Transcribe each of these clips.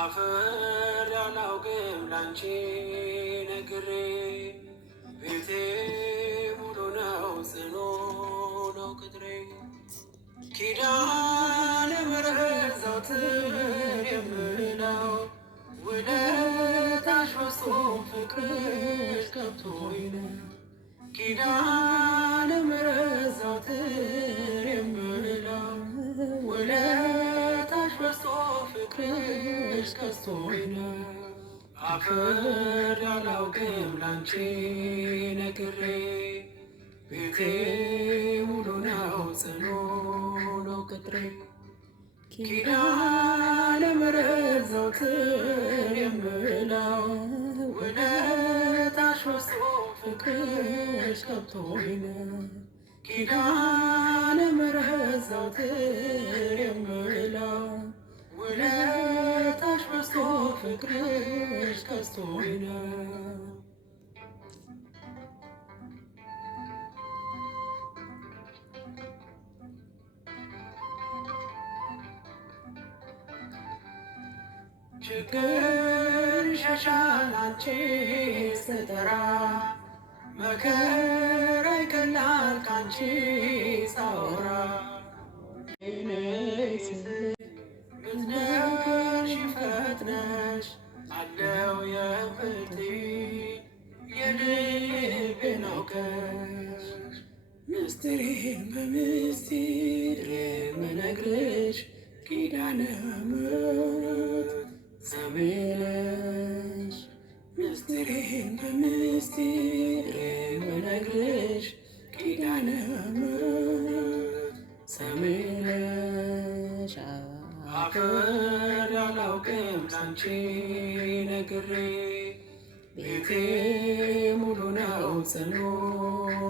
አፈር ያላውቅም ላንቺ ነግሬ ቤቴ ሙሉ ነው ጽኑ ነው ቅጥሬ ኪዳነ ምሕረት ዘወትር የምለው ውለታሽ በዝቶ ፍቅርሽ ገብቶኝ ነው ኪዳነ ምሕረት ዘወትር የምለው ውለታሽ በዝቶ ፍቅርሽ ገዝቶኝ ነው አፈር ያላውቅም ላንቺ ነግሬ ቤቴ ሙሉ ነው ጽኑ ነው ቅጥሬ ኪዳነ ምሕረት ዘወትር የምለው ውለታሽ በዝቶ ፍቅርሽ ገብቶኝ ነው ኪዳነ ምሕረት ዘወትር የምለው ውለታሽ በዝቶ ፍቅርሽ ገዝቶኝ ነው ችግር ሸሻል አንቺ ስጠራ መከራ ይቀላል ካንቺ ሳወራ ብትደርሺ ፈጥነሽ አለው የምትይ የልቤን አውቀሽ ምስጢሬን በምስጢር የምነግርሽ ኪዳነ ምሕረት ሰሜ ነሽ ምስጢሬን በምስጢር የምነግርሽ ኪዳነ ምሕረት ሰሜ ነሽ አፈር ያላውቅም ላንቺ ነግሬ ቤቴ ሙሉ ነው ጽኑ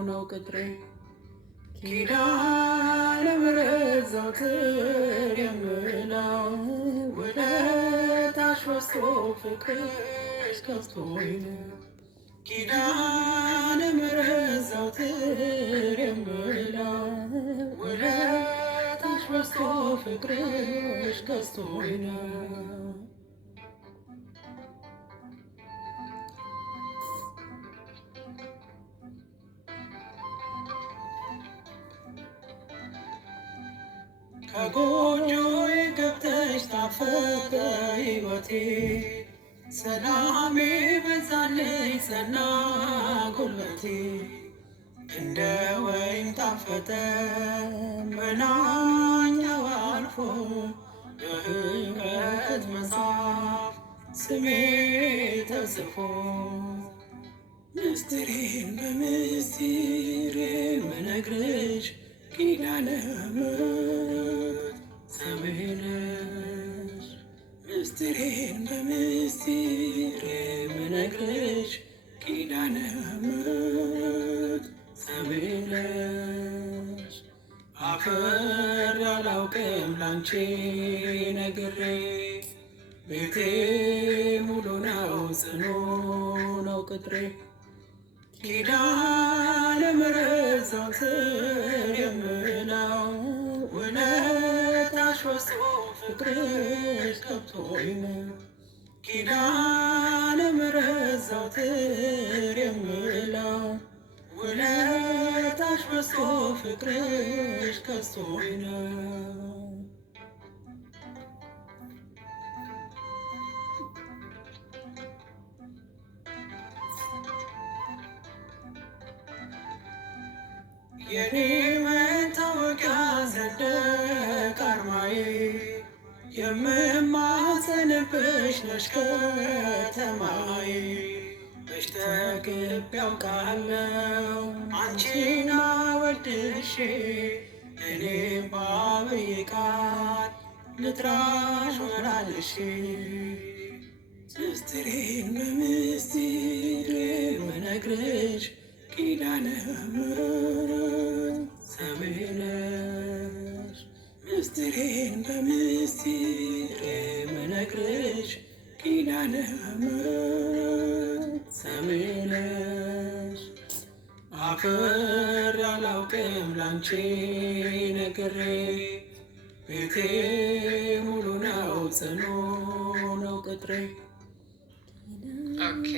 ነው ቅጥሬ ኪዳነ ምሕረት ዘወትር የምለው ውለታሽ በዝቶ ፍቅርሽ ገዝቶኝ ነው ኪዳነ ምሕረት ዘወትር የምለው ውለታሽ በዝቶ ፍቅርሽ ገዝቶኝ ነው ከጎጆዬ ገብተሽ ጣፈጠ ሕይወቴ ሰላሜ በዛልኝ ጸና ጉልበቴ እንደ ወይን ጣፈጠ መናኛው አልፎ በሕይወት መጽሐፍ ስሜ ተጽፎ ምስጢሬን በምስጢር የምነግርሽ ኪዳነ ምሕረት ሰሜ ነሽ ምስጢሬን በምስጢር የምነግርሽ ኪዳነ ምሕረት ሰሜ ነሽ አፈር ያላውቅም ላንቺ ነግሬ ቤቴ ሙሉ ነው ጽኑ ነው ቅጥሬ ኪዳነ ምሕረት ዘወትር የምለው ውለታሽ በዝቶ ፍቅርሽ ገብቶኝ ነው ኪዳነ ምሕረት ዘወትር የምለው ውለታሽ በዝቶ ፍቅርሽ ገዝቶኝ ነው የኔ መታወቂያ ሰንደቅ ዓርማዬ የምማጸንብሽ ነሽ ከተማዬ መች ተግቤ አውቃለሁ አንቺን አወድሼ እኔም በአብይ ቃል ልጥራሽ ወላልሼ ምስጢሬን በምስጢር የምነግርሽ ኪዳነ ምሕረት ሰሜ ነሽ ምስጢሬን በምስጢር የምነግርሽ ኪዳነ ምሕረት ሰሜ ነሽ አፈር ያላውቅም ላንቺ ነግሬ ቤቴ ሙሉ ነው ጽኑ ነው ፍቅሬ ኦኬ